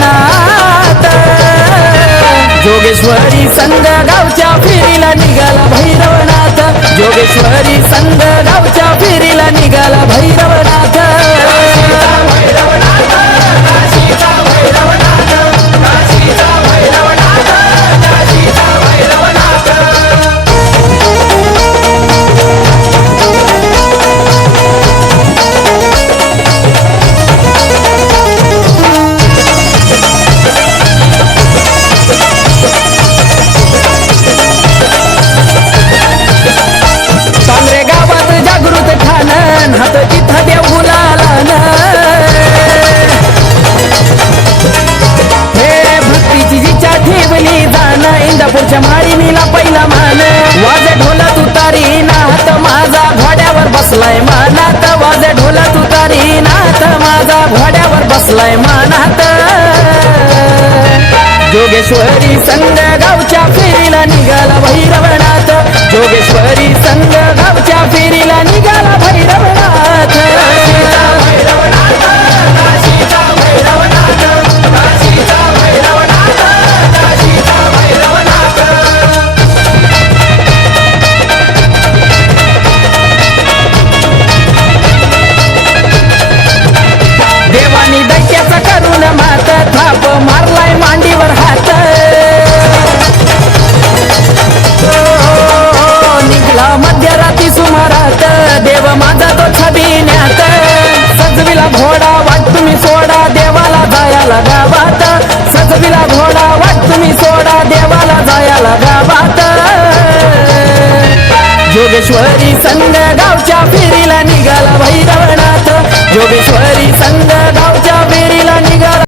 भैरवनाथ जोगेश्वरी संघ गावच्या फिरीला निघाला भैरव. इंदापूरच्या पहिला मान. वाजे ढोला तुतारी नाथ माझा घोड्यावर बसलाय मानात. वाजे ढोला तुतारी नाथ माझा घोड्यावर बसलाय मानात. जोगेश्वरी संघ जोगेश्वरी संग गावच्या फेरीला निघाला भैरवणा.